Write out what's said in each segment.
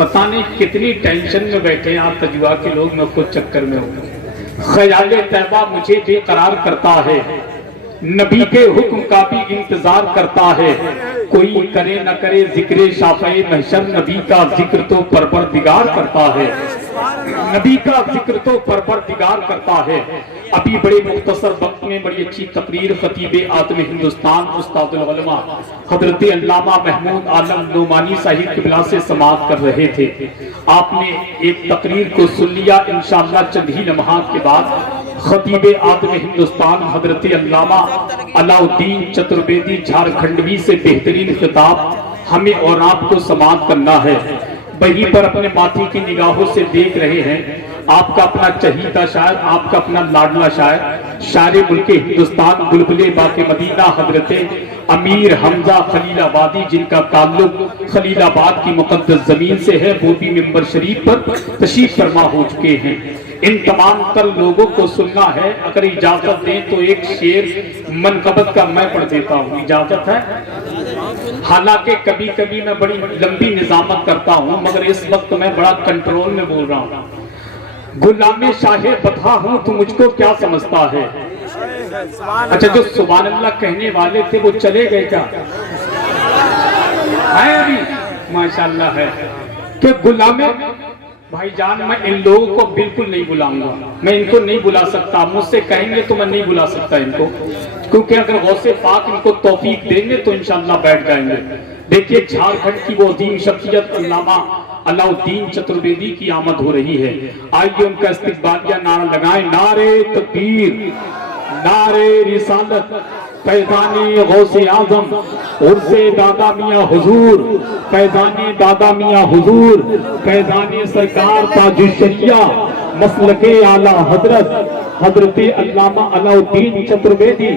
پتہ نہیں کتنی ٹینشن میں بیٹھے ہیں آپ تجوا کے لوگ، میں خود چکر میں ہوں۔ خیال طیبہ مجھے بے قرار کرتا ہے، نبی کے حکم کا بھی انتظار کرتا ہے، کوئی کرے نہ کرے ذکر شافعِ محشر، نبی کا ذکر تو پروردگار کرتا ہے، نبی کا ذکر تو پروردگار کرتا ہے۔ ابھی بڑے مختصر وقت میں بڑی اچھی تقریر خطیب اعظم ہندوستان استاد العلماء حضرت علامہ محمود عالم نعمانی صاحب قبلہ سے سماعت کر رہے تھے۔ آپ نے ایک تقریر کو سن لیا، انشاءاللہ چند ہی لمحات کے بعد خطیب اعظم ہندوستان حضرت علامہ علاء الدین چترویدی جھارکھنڈوی سے بہترین خطاب ہمیں اور آپ کو سماعت کرنا ہے۔ وہیں پر اپنے ماتھی کی نگاہوں سے دیکھ رہے ہیں آپ کا اپنا چہیتا شاعر، آپ کا اپنا لاڈلا شاعر، شاعر ملک ہندوستان بلبلِ باغ مدینہ حضرت امیر حمزہ خلیل آبادی، جن کا تعلق خلیل آباد کی مقدس زمین سے ہے، وہ بھی منبر شریف پر تشریف فرما ہو چکے ہیں۔ ان تمام تر لوگوں کو سننا ہے، اگر اجازت دیں تو ایک شعر منقبت کا میں پڑھ دیتا ہوں، اجازت ہے؟ حالانکہ کبھی کبھی میں بڑی لمبی نظامت کرتا ہوں، مگر اس وقت میں بڑا کنٹرول میں بول رہا ہوں۔ غلام شاہ بطحہ ہوں تو مجھ کو کیا سمجھتا ہے؟ اچھا، جو سبحان اللہ کہنے والے تھے وہ چلے گئے کیا؟ ہے ابھی؟ ماشاءاللہ ہے کہ غلام بھائی جان، میں ان لوگوں کو بالکل نہیں بلاؤں گا، میں ان کو نہیں بلا سکتا، مجھ سے کہیں گے تو میں نہیں بلا سکتا ان کو، کیونکہ اگر غوث پاک ان کو توفیق دیں گے تو انشاءاللہ بیٹھ جائیں گے۔ دیکھیے جھارکھنڈ کی وہ عظیم شخصیت علامہ علاء الدین چترویدی کی آمد ہو رہی ہے، آئیے ان کا استقبالیہ نعرہ لگائیں، نعرے تکبیر، نعرے رسالت، فیضان غوث اعظم، عرض دادا میاں حضور، فیضان دادا میاں حضور، فیضان سرکار تاج الشریعہ مسلک اعلیٰ حضرت حضرت علامہ علاء الدین چترویدی۔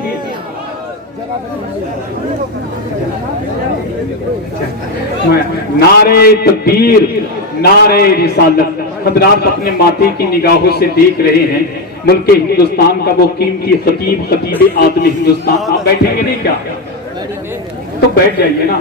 نعرے تکبیر، نعرے رسالت۔ حضرات اپنے ماتھے کی نگاہوں سے دیکھ رہے ہیں ملک ہندوستان کا وہ قیمتی خطیب اعظم ہندوستان۔ آپ بیٹھیں گے نہیں کیا؟ تو بیٹھ جائیے نا،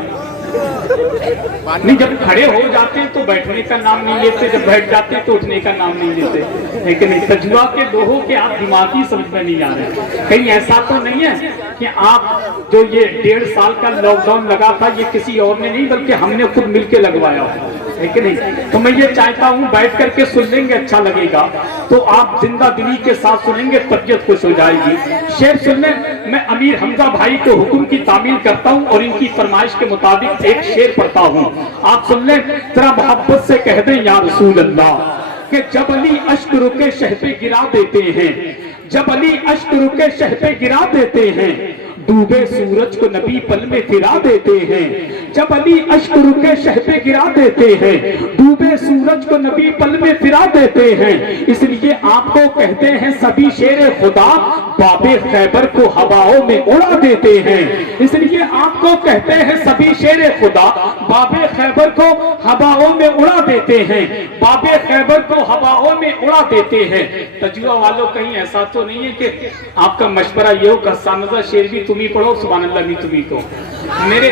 نہیں جب کھڑے ہو جاتے ہیں تو بیٹھنے کا نام نہیں لیتے، جب بیٹھ جاتے ہیں تو اٹھنے کا نام نہیں لیتے، لیکن تجوا کے لوگوں کے آپ دماغی سمجھ میں نہیں آ رہے۔ کہیں ایسا تو نہیں ہے کہ آپ جو یہ 1.5 سال کا لاک ڈاؤن لگا تھا یہ کسی اور نے نہیں بلکہ ہم نے خود مل کے لگوایا ہو، ہے کہ نہیں؟ تو میں یہ چاہتا ہوں بیٹھ کر کے سن لیں گے، اچھا لگے گا تو آپ زندہ دلی کے ساتھ سنیں گے، طبیعت خوش ہو جائے گی۔ شعر سن لیں، میں امیر حمزہ بھائی کو حکم کی تعمیل کرتا ہوں اور ان کی فرمائش کے مطابق ایک شعر پڑھتا ہوں، آپ سن لیں، ذرا محبت سے کہہ دیں یا رسول اللہ کہ جب علی اشک رکے شہ پہ گرا دیتے ہیں، جب علی اشک رکے شہ پہ گرا دیتے ہیں، ڈوبے سورج کو نبی پل میں پھرا دیتے ہیں، جب علی اشک رکے شہ پہ گرا دیتے ہیں، ڈوبے سورج کو نبی پل میں پھرا دیتے ہیں، اس لیے آپ کو کہتے ہیں سبھی شیر خدا باب خیبر کو ہواؤں میں اڑا دیتے ہیں، اس لیے آپ کو کہتے ہیں سبھی شیر خدا باب خیبر کو ہواؤں میں اڑا دیتے ہیں، باب خیبر کو ہواؤں میں اڑا دیتے ہیں۔ تجوہ والوں کہیں ایسا تو نہیں ہے کہ آپ کا مشورہ یہ ہو کہ سانزہ شعر بھی تمہیں پڑھو، سبحان اللہ بھی تمہیں کو۔ میرے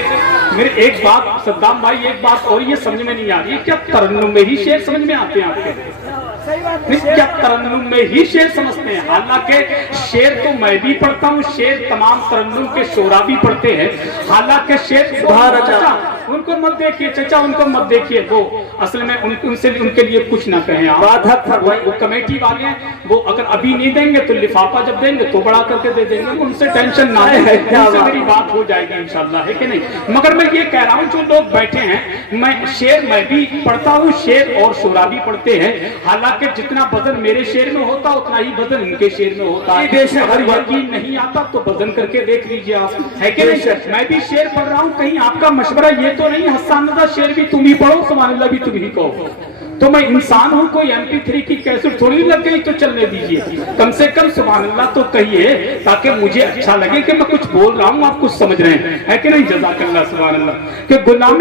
ایک بات صدام بھائی، ایک بات اور یہ سمجھ میں نہیں آ رہی ہے، کیا ترنم میں ہی شعر سمجھ میں آتے ہیں آپ کے؟ کیا ترنم میں ہی شعر سمجھتے ہیں؟ حالانکہ شعر تو میں بھی پڑھتا ہوں، شعر تمام ترنم کے شعراء بھی پڑھتے ہیں، حالانکہ شعر چچا ان کو مت دیکھیے، چچا ان کو مت دیکھیے، وہ اصل میں ان سے ان کے لیے کچھ نہ کہیں آپ، وہ کمیٹی والے ہیں، وہ اگر ابھی نہیں دیں گے تو لفافہ جب دیں گے تو بڑا کر کے دے دیں گے، ان سے ٹینشن نہ ہے، ان سے میری بات ہو جائے گی انشاءاللہ، ہے کہ نہیں؟ مگر میں یہ کہہ رہا ہوں جو لوگ بیٹھے ہیں، میں شعر میں بھی پڑھتا ہوں، شعر اور شعراء بھی پڑھتے ہیں، حالانکہ جتنا وزن میرے شعر میں ہوتا اتنا ہی وزن ان کے شعر میں ہوتا ہے۔ اگر یقین نہیں آتا تو وزن کر کے دیکھ لیجیے آپ، ہے کہ نہیں؟ میں بھی شعر پڑھ رہا ہوں، کہیں آپ کا مشورہ یہ تو نہیں حسانہ شعر بھی تم ہی پڑھو، سبحان اللہ بھی تم ہی کہو، تو میں انسان ہوں، کوئی MP3 کی کیسٹ تھوڑی لگ گئی تو چلنے دیجیے، کم سے کم سبحان اللہ تو کہیے تاکہ مجھے اچھا لگے کہ میں کچھ بول رہا ہوں آپ کچھ سمجھ رہے ہیں، ہے کہ نہیں؟ جزاک اللہ، سبحان اللہ۔ کہ غلام